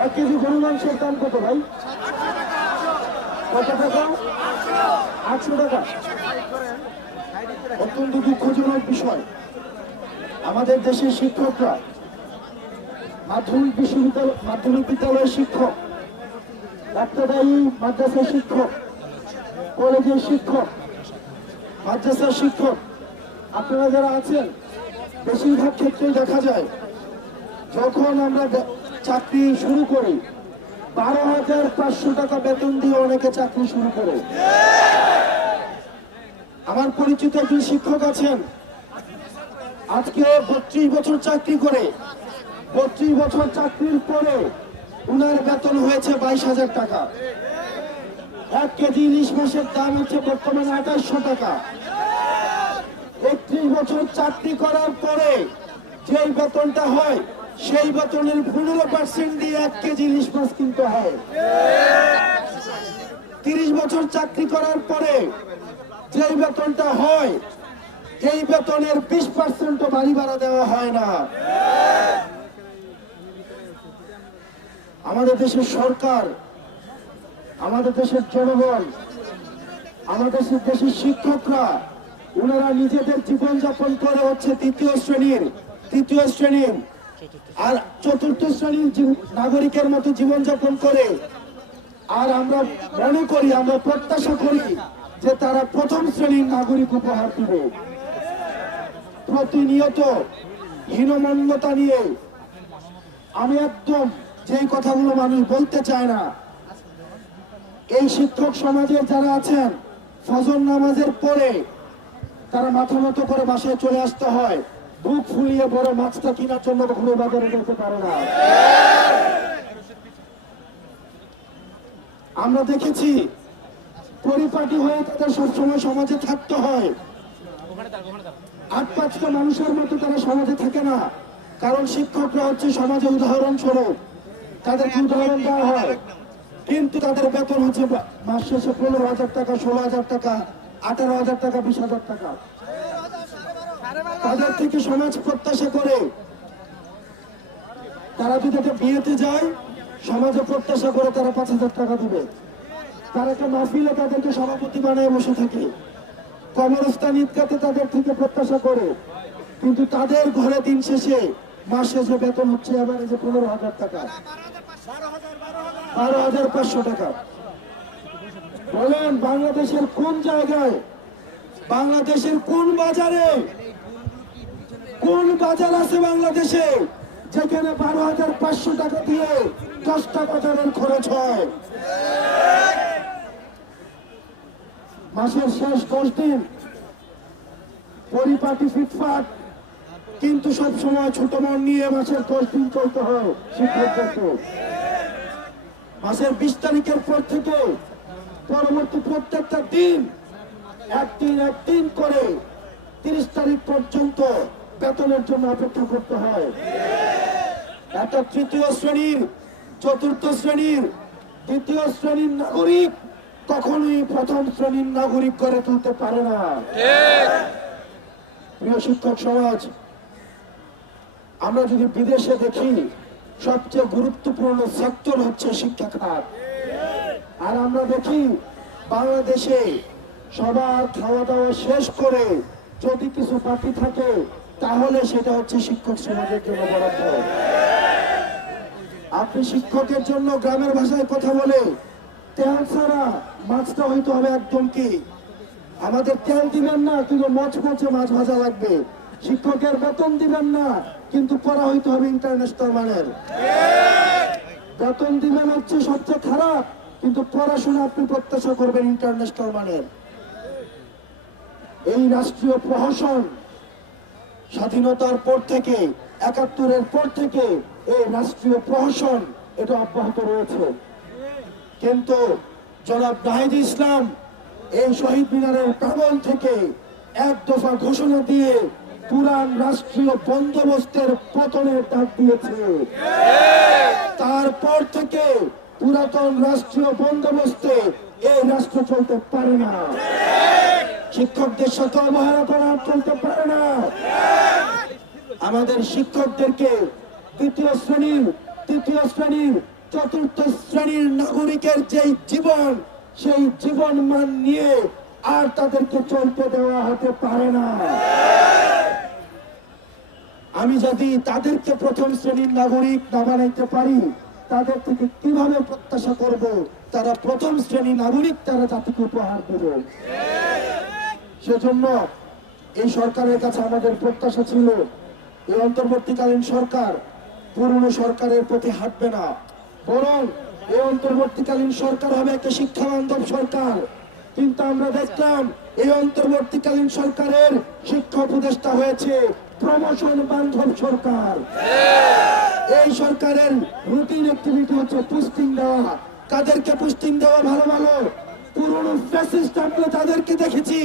এক কেজি গরু মাংসের দাম কত ভাই। কত টাকা? আটশো টাকা। অত্যন্ত দুঃখজনক বিষয়। আমাদের দেশের শিক্ষকরা মাধ্যমিক বিশ্ববিদ্যালয় মাধ্যমিক বিদ্যালয়ের শিক্ষক, ডাক্তারবাহী মাদ্রাসার শিক্ষক, কলেজের শিক্ষক, মাদ্রাসার শিক্ষক, আপনারা যারা আছেন, বেশিরভাগ ক্ষেত্রেই দেখা যায়, যখন আমরা চাকরি শুরু করে। বারো হাজার পাঁচশো টাকা বেতন দিয়ে অনেকে চাকরি শুরু করে। আমার পরিচিত একজন শিক্ষক আছেন। আজকে বত্রিশ বছর চাকরি করে। বত্রিশ বছর চাকরির পরে উনার বেতন হয়েছে বাইশ হাজার টাকা। এক কেজি ইলিশ মাসের দাম হচ্ছে বর্তমানে আঠাশশো টাকা। একত্রিশ বছর চাকরি করার পরে যেই বেতনটা হয় সেই বেতনের পনেরো পার্সেন্ট দিয়ে এক কেজি ইলিশ মাছ কিনতে হয়। তিরিশ বছর চাকরি করার পরে যেই বেতনটা হয় এই বেতনের বিশ পার্সেন্টও বাড়ি ভাড়া দেওয়া হয় না। আমাদের দেশের সরকার, আমাদের দেশের জনগণ, আমাদের দেশের শিক্ষকরা, ওনারা নিজেদের জীবনযাপন করে হচ্ছে তৃতীয় শ্রেণির তৃতীয় শ্রেণির আর চতুর্থ শ্রেণির নাগরিকের মতো জীবনযাপন করে। আর আমরা মনে করি, আমরা প্রত্যাশা করি যে তারা প্রথম শ্রেণির নাগরিক উপহার দিবে। প্রতিনিয়ত হীনমন্যতা নিয়ে আমি একদম যেই কথাগুলো মানুষ বলতে চায় না, এই শিক্ষক সমাজের যারা আছেন, ফজর নামাজের পরে তারা মাথা মতো করে বাসায় চলে আসতে হয়। বুক ফুলিয়ে বড় মাছটা কেনার জন্য কখনো বাজারে যেতে পারে না। আমরা দেখেছি পরিপাটি হয়ে তাদের সবসময় সমাজে থাকতে হয়। আট পাঁচটা মানুষের মতো তারা সমাজে থাকে না। কারণ শিক্ষকরা হচ্ছে সমাজে উদাহরণ স্বরূপ তাদেরকে উদাহরণ দেওয়া হয়। কিন্তু তাদের বেতন হচ্ছে মাস শেষে পনেরো হাজার টাকা, ষোলো হাজার টাকা, আঠারো হাজার টাকা, বিশ হাজার টাকা। তাদের থেকে সমাজ প্রত্যাশা করে তারা যদি একটা বিয়েতে যায়, সমাজে প্রত্যাশা করে তারা পাঁচ হাজার টাকা দিবে। তারা একটা মাহফিলে তাদেরকে সভাপতি বানায় বসে থাকে। কবরস্থান ঈদগাতে তাদের থেকে প্রত্যাশা করে। কিন্তু তাদের ঘরে দিন শেষে, মাস শেষে বেতন হচ্ছে, এবার যে পনেরো হাজার টাকা। বারো হাজার পাঁচশো টাকা। বলেন, বাংলাদেশের কোন জায়গায়, বাংলাদেশের কোন বাজারে কোন বাজার আছে বাংলাদেশে যেখানে বারো হাজার পাঁচশো টাকা দিয়ে দশটা বাজারের খরচ হয়? মাসের শেষ দশ দিন পরিপাটি ফিটফাট, কিন্তু সব সময় ছোট মন নিয়ে মাসের দশ দিন চলতে হয় শিক্ষকদেরকে মাসের বিশ তারিখের পর থেকে পরবর্তী প্রত্যেকটা দিন একদিন একদিন করে তিরিশ তারিখ পর্যন্ত বেতনের জন্য অপেক্ষা করতে হয়। একটা তৃতীয় শ্রেণির, চতুর্থ শ্রেণির, দ্বিতীয় শ্রেণির নাগরিক কখনোই প্রথম শ্রেণির নাগরিক করে তুলতে পারে না। প্রিয় শিক্ষক সমাজ, আমরা যদি বিদেশে দেখি, সবচেয়ে গুরুত্বপূর্ণ সেক্টর হচ্ছে শিক্ষা খাত। আর আমরা দেখি, বাংলাদেশে সবার খাওয়া দাওয়া শেষ করে যদি কিছু বাকি থাকে তাহলে সেটা হচ্ছে শিক্ষক সমাজের জন্য বরাদ্দ। আপনি শিক্ষকের জন্য গ্রামের ভাষায় কথা বলে তেল ছাড়া মাছটা হইতে হবে একদম কি? আমাদের তেল দিবেন না, কিন্তু মচ মচে মাছ ভাজা লাগবে। শিক্ষকের বেতন দিবেন না, কিন্তু পড়া হইতে হবে ইন্টারন্যাশনাল মানের। বেতন দিবেন হচ্ছে সবচেয়ে খারাপ, কিন্তু পড়াশোনা আপনি প্রত্যাশা করবেন ইন্টারন্যাশনাল মানের। এই রাষ্ট্রীয় প্রহসন স্বাধীনতার পর থেকে, একাত্তরের পর থেকে এই রাষ্ট্রীয় প্রহসন এটা অব্যাহত রয়েছে। কিন্তু জনাব নাহিদ ইসলাম এই শহীদ মিনারের প্রাঙ্গণ থেকে এক দফা ঘোষণা দিয়ে পুরান রাষ্ট্রীয় বন্দোবস্তের পতনের ডাক দিয়েছে। তারপর থেকে পুরাতন রাষ্ট্রীয় বন্দোবস্তে এই রাষ্ট্র চলতে পারে না। শিক্ষকদের সাথে অবহেলা করা চলতে পারে না আমাদের শিক্ষকদেরকে তৃতীয় শ্রেণির তৃতীয় শ্রেণির চতুর্থ শ্রেণির নাগরিকের যেই জীবন, সেই জীবন মান নিয়ে আর তাদেরকে চলতে দেওয়া হতে পারে না। আমি যদি তাদেরকে প্রথম শ্রেণির নাগরিক না বানাইতে পারি, তাদের থেকে কীভাবে প্রত্যাশা করব? তারা প্রথম শ্রেণির নাগরিক, তারা জাতিকে উপহার দেবে। সেজন্য এই সরকারের কাছে আমাদের প্রত্যাশা ছিল, এই অন্তর্বর্তীকালীন সরকার পুরনো সরকারের প্রতি হাঁটবে না। বরং এই অন্তর্বর্তীকালীন সরকার হবে একটা শিক্ষা বান্ধব সরকার। কিন্তু আমরা দেখলাম এই অন্তর্বর্তীকালীন সরকারের শিক্ষা উপদেষ্টা হয়েছে প্রমোশন বান্ধব সরকার। এই সরকারের রুটিন অ্যাক্টিভিটি হচ্ছে পুস্টিং দেওয়া। কাদেরকে পুস্টিং দেওয়া ভালো ভালো? পুরনো ফ্যাসিস্ট আমরা তাদেরকে দেখেছি।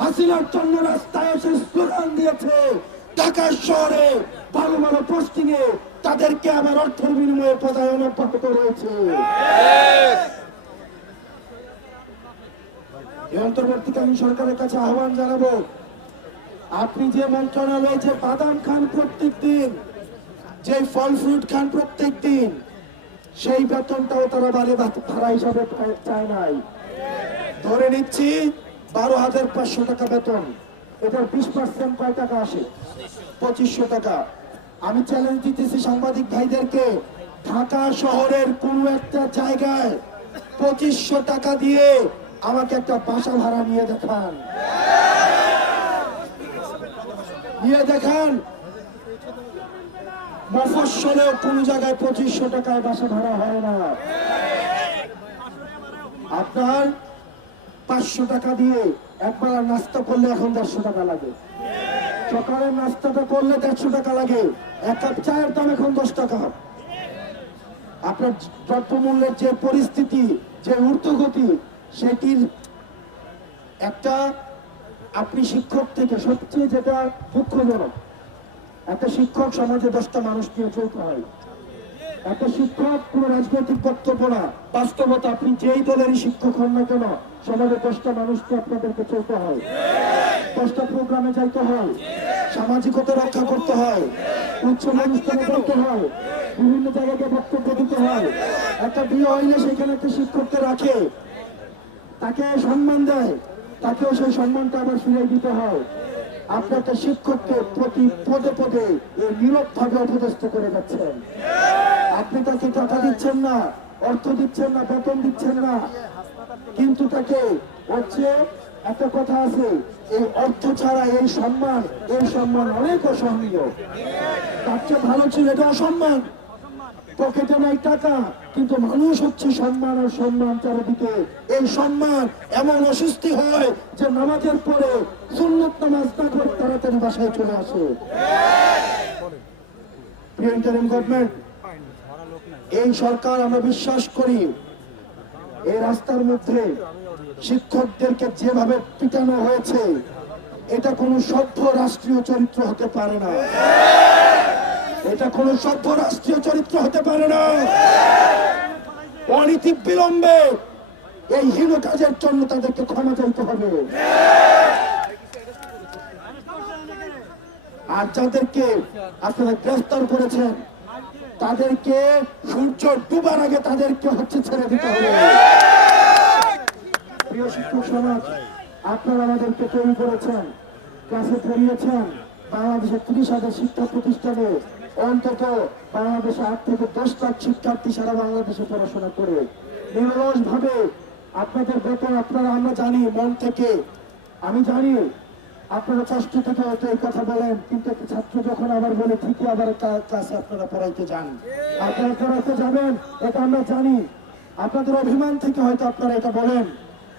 হাসিনার জন্য রাস্তায় এসে স্লোগান দিয়েছে, ঢাকা শহরে ভালো ভালো পোস্টিং এ তাদেরকে আবার অর্থের বিনিময়ে রয়েছে। অন্তর্বর্তীকালীন সরকারের কাছে আহ্বান জানাব, আপনি যে মন্ত্রণালয়ে যে বাদাম খান প্রত্যেক দিন, যে ফল ফ্রুট খান প্রত্যেক দিন, সেই বেতনটাও তারা বাড়ি ভাড়া হিসাবে চায় নাই। ধরে নিচ্ছি বারো হাজার পাঁচশো টাকা বেতন। এটার বিশ পার্সেন্ট কয় টাকা আসে? পঁচিশশো টাকা। আমি চ্যালেঞ্জ দিতেছি সাংবাদিক ভাইদেরকে, ঢাকা শহরের কোন একটা জায়গায় পঁচিশশো টাকা দিয়ে আমাকে একটা বাসা ভাড়া নিয়ে দেখান। নিয়ে দেখান। মফস্বলেও কোন জায়গায় পঁচিশশো টাকায় বাসা ভাড়া হয় না। আপনার পাঁচশো টাকা দিয়ে একবেলা নাস্তা করলে এখন দেড়শো টাকা লাগে। সকালের নাস্তাটা করলে দেড়শো টাকা লাগে। এক কাপ চায়ের দাম এখন দশ টাকা। আপনার দ্রব্যমূল্যের যে পরিস্থিতি, যে ঊর্ধ্বগতি, সেটির একটা আপনি শিক্ষক থেকে সবচেয়ে যেটা দুঃখজনক, একটা শিক্ষক সমাজে দশটা মানুষ নিয়ে চলতে হয়। একটা শিক্ষক, কোন রাজনৈতিক বক্তব্য না। বাস্তবতা আপনি যেই দলেরই শিক্ষক হন না কেন, সমাজে দশটা মানুষকে আপনাদেরকে চলতে হয়। দশটা প্রোগ্রামে যাইতে হয়। সামাজিকতা রক্ষা করতে হয়। উচ্চ অনুষ্ঠানে যাইতে হয়। বিভিন্ন জায়গাকে বক্তব্য দিতে হয়। একটা বিয়ে হইলে সেখানে একটা শিক্ষককে রাখে। তাকে সম্মান দেয়। তাকেও সেই সম্মানটা আবার ফিরিয়ে দিতে হয়। আপনি একটা শিক্ষককে প্রতি পদে পদে এই নীরব ভাবে অপদস্থ করে যাচ্ছেন। আপনি তাকে টাকা দিচ্ছেন না অর্থ দিচ্ছেন না বেতন দিচ্ছেন না। কিন্তু তাকে হচ্ছে একটা কথা আছে এই অর্থ ছাড়া এই সম্মান এই সম্মান অনেক অসহনীয়। তার চেয়ে ভালো ছিল এটা অসম্মান। পকেটে নাই টাকা কিন্তু মানুষ হচ্ছে সম্মান আর সম্মান চারিদিকে। এই সম্মান এমন অসুস্থি হয় যে নামাজের পরে সুন্নত নামাজ না করে তাড়াতাড়ি বাসায় চলে আসে। প্রিয় ইন্টারিম গভর্নমেন্ট এই সরকার আমরা বিশ্বাস করি, এই রাস্তার মধ্যে শিক্ষকদেরকে যেভাবে পিটানো হয়েছে, এটা কোনো সভ্য রাষ্ট্রীয় চরিত্র হতে পারে না। এটা কোনো সভ্য রাষ্ট্রীয় চরিত্র হতে পারে না। অনীতি বিলম্বে এই হীন কাজের জন্য তাদেরকে ক্ষমা চাইতে হবে। আর যাদেরকে আপনারা গ্রেফতার করেছেন তাদেরকে সূর্য ডুবার আগে তাদেরকে হচ্ছে ছেড়ে দিতে হবে। প্রিয় শিক্ষক সমাজ, আপনারা আমাদেরকে তৈরি করেছেন, ক্লাসে পড়িয়েছেন বাংলাদেশের তিরিশ হাজার শিক্ষা প্রতিষ্ঠানে অন্তত বাংলাদেশে আট থেকে দশ লাখ শিক্ষার্থী সারা বাংলাদেশে পড়াশোনা করে। নিরলস ভাবে আপনাদের বেতন আপনারা, আমরা জানি মন থেকে। আমি জানি আপনারা কষ্ট থেকে হয়তো এই কথা বলেন, কিন্তু ছাত্র যখন আবার বলে, ঠিকই আবার ক্লাসে আপনারা পড়াইতে যান। আপনারা পড়াইতে যাবেন? এটা আমরা জানি। আপনাদের অভিমান থেকে হয়তো আপনারা এটা বলেন।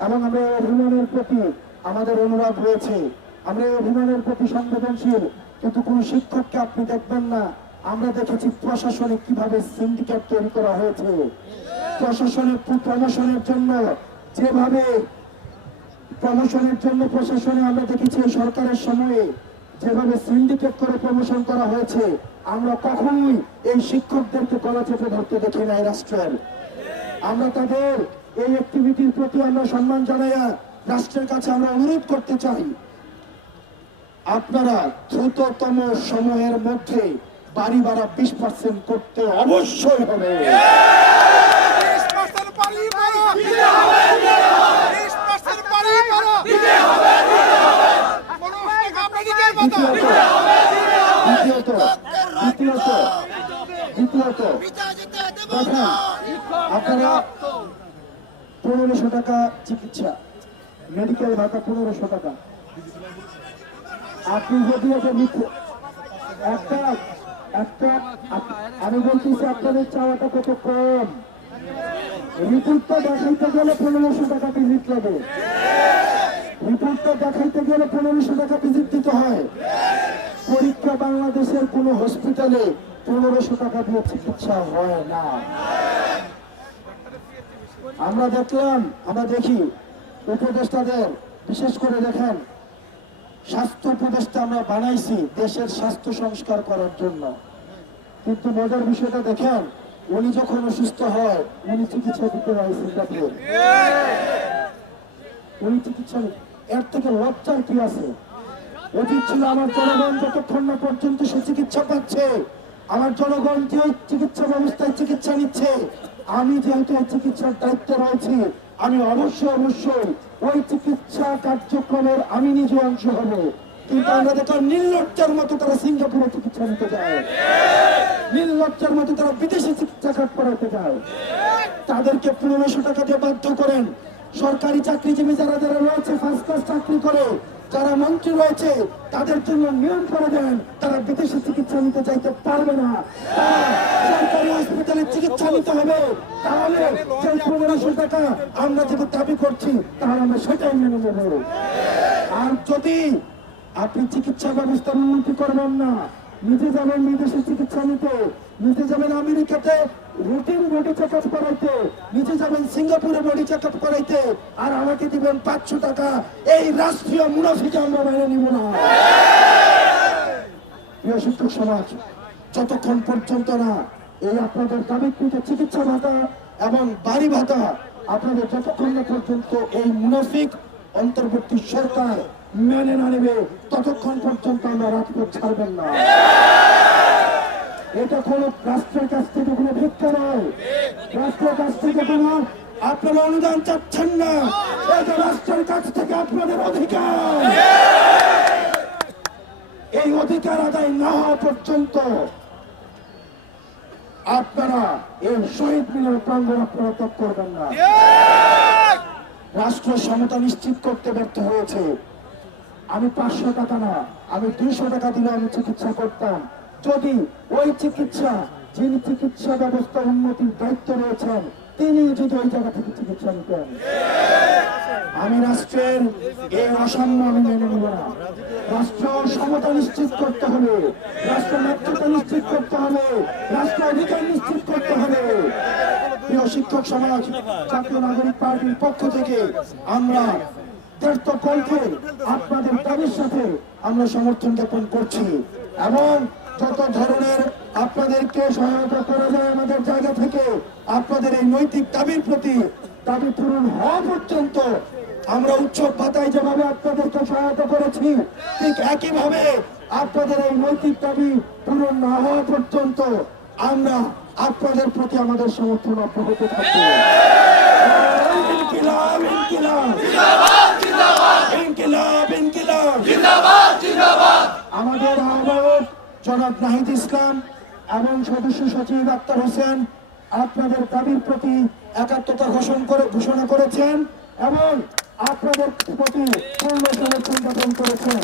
এবং আমরা অভিমানের প্রতি আমাদের অনুরাগ রয়েছে। আমরা এই অভিমানের প্রতি সংবেদনশীল। কিন্তু কোন শিক্ষককে আপনি দেখবেন না। আমরা দেখেছি প্রশাসনে কীভাবে সিন্ডিকেট তৈরি করা হয়েছে। প্রশাসনের প্রমোশনের জন্য যেভাবে প্রমোশনের জন্য প্রশাসনে আমরা দেখেছি সরকারের সময়ে যেভাবে সিন্ডিকেট করে প্রমোশন করা হয়েছে, আমরা কখনোই এই শিক্ষকদেরকে গলা চেপে ধরতে দেখি না রাষ্ট্রের। আমরা তাদের এই অ্যাক্টিভিটির প্রতি আমরা সম্মান জানাইয়া রাষ্ট্রের কাছে আমরা অনুরোধ করতে চাই, আপনারা দ্রুততম সময়ের মধ্যে বাড়ি ভাড়া বিশ পার্সেন্ট করতে অবশ্যই হবে। পনেরোশো টাকা চিকিৎসা। মেডিকেল ভাতা পনেরোশো টাকা। আপনি যদি এটা নিতে একটা একটা আমি বলতেছি আপনাদের চাওয়াটা কত কম? রিপোর্টটা দেখাইতে গেলে পনেরোশো টাকা ভিজিট লাগে। রিপোর্টটা দেখাইতে গেলে পনেরোশো টাকা ভিজিট দিতে হয়। পরীক্ষা বাংলাদেশের কোনো হসপিটালে পনেরোশো টাকা দিয়ে চিকিৎসা হয় না। আমরা দেখলাম, আমরা দেখি উপদেষ্টাদের, বিশেষ করে দেখেন, স্বাস্থ্য উপদেষ্টা আমরা বানাইছি দেশের স্বাস্থ্য সংস্কার করার জন্য। কিন্তু মজার বিষয়টা দেখেন, উনি যখন অসুস্থ হয়, উনি চিকিৎসা দিতে হয় সিঙ্গাপুর উনি চিকিৎসা এর থেকে লজ্জার কি আছে? উচিত ছিল আমার জনগণ যতক্ষণ না পর্যন্ত সে চিকিৎসা পাচ্ছে, আমার জনগণ যে চিকিৎসা ব্যবস্থায় চিকিৎসা নিচ্ছে আমি যেহেতু চিকিৎসার দায়িত্বে রয়েছি, আমি অবশ্যই অবশ্যই ওই চিকিৎসা কার্যক্রমের আমি নিজে অংশ হব। কিন্তু আমরা দেখলাম নির্লজ্জার মতো তারা সিঙ্গাপুরে চিকিৎসা নিতে যায়। নির্লজ্জার মতো তারা বিদেশে চিকিৎসা কাট করাতে যায়। তাদেরকে পনেরোশো টাকা দিয়ে বাধ্য করেন। সরকারি চাকরিজীবী যারা যারা রয়েছে ফার্স্ট ক্লাস চাকরি করে যারা মন্ত্রী রয়েছে, তাদের জন্য নিয়ম করে দেন। তারা বিদেশে চিকিৎসা নিতে চাইতে পারবে না। সরকারি হসপিটালে চিকিৎসা নিতে হবে। তাহলে সেই টাকা আমরা যদি দাবি করছি, তাহলে আমরা সেটাই মেনে নেব। আর যদি আপনি চিকিৎসা ব্যবস্থার উন্নতি করবেন না নিজে যাবেন বিদেশে চিকিৎসা নিতে। নিজে যাবেন আমেরিকাতে রুটিন বডি চেক আপ করাইতে। নিজে যাবেন সিঙ্গাপুরে বডি চেক আপ করাইতে। আর আমাকে দিবেন পাঁচশো টাকা। এই রাষ্ট্রীয় মুনাফিকে আমরা মেনে নিব না। প্রিয় শিক্ষক সমাজ, যতক্ষণ পর্যন্ত না এই আপনাদের দাবিকৃত চিকিৎসা ভাতা এবং বাড়ি ভাতা আপনাদের যতক্ষণ না পর্যন্ত এই মুনাফিক অন্তর্বর্তী সরকার মেনে না নেবে, ততক্ষণ পর্যন্ত আমরা রাজপথ ছাড়বেন না। এটা কোন রাষ্ট্রের কাছ থেকে কোনো ভিক্ষা নয়। রাষ্ট্রের কাছ থেকে কোনো আপনারা অনুদান চাচ্ছেন না। এটা রাষ্ট্রের কাছ থেকে আপনাদের অধিকার। এই অধিকার আদায় না হওয়া পর্যন্ত আপনারা এই শহীদ মিনার প্রাঙ্গণ আপনারা ত্যাগ করবেন না। রাষ্ট্র সমতা নিশ্চিত করতে ব্যর্থ হয়েছে। আমি পাঁচশো টাকা না, আমি দুইশো টাকা দিলে আমি চিকিৎসা করতাম। যদি ওই চিকিৎসা, যিনি চিকিৎসা ব্যবস্থা উন্নতির দায়িত্ব রয়েছেন, তিনি যদি ওই জায়গা থেকে চিকিৎসা নিতেন। আমি রাষ্ট্রের এই অসাম্য আমি মেনে নেব না। রাষ্ট্র সমতা নিশ্চিত করতে হবে রাষ্ট্র ন্যায্যতা নিশ্চিত করতে হবে রাষ্ট্র অধিকার নিশ্চিত শিক্ষক সমাজ, জাতীয় নাগরিক পার্টির পক্ষ থেকে আমরা আপনাদের সাথে আমরা সমর্থন জ্ঞাপন করছি এবং যত ধরনের আপনাদেরকে সহায়তা করা যায় আমাদের জায়গা থেকে, আপনাদের এই নৈতিক দাবির প্রতি দাবি পূরণ হওয়া পর্যন্ত আমরা উৎসব পাতায় যেভাবে আপনাদেরকে সহায়তা করেছি, ঠিক একইভাবে আপনাদের এই নৈতিক দাবি পূরণ না হওয়া পর্যন্ত আমরা আপনাদের প্রতি আমাদের সমর্থন অব্যাহত থাকবে। আমাদের আহ্বায়ক জনাব নাহিদ ইসলাম এবং সদস্য সচিব আক্তার হোসেন আপনাদের দাবির প্রতি একাত্মতা ঘোষণা করে ঘোষণা করেছেন এবং আপনাদের প্রতি পূর্ণ সমর্থন জ্ঞাপন করেছেন।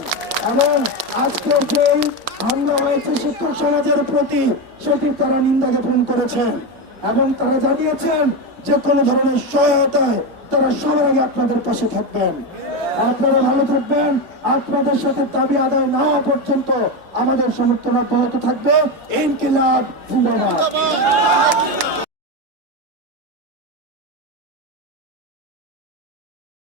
এবং আজকের যেই হামলা হয়েছে শিক্ষক সমাজের প্রতি সেটি তারা নিন্দা জ্ঞাপন করেছেন এবং তারা জানিয়েছেন যে কোনো ধরনের সহায়তায় তারা সবার আগে আপনাদের পাশে থাকবেন। আপনারা ভালো থাকবেন। আপনাদের সাথে দাবি আদায় না হওয়া পর্যন্ত আমাদের সমর্থন অব্যাহত থাকবে। ইনকিলাব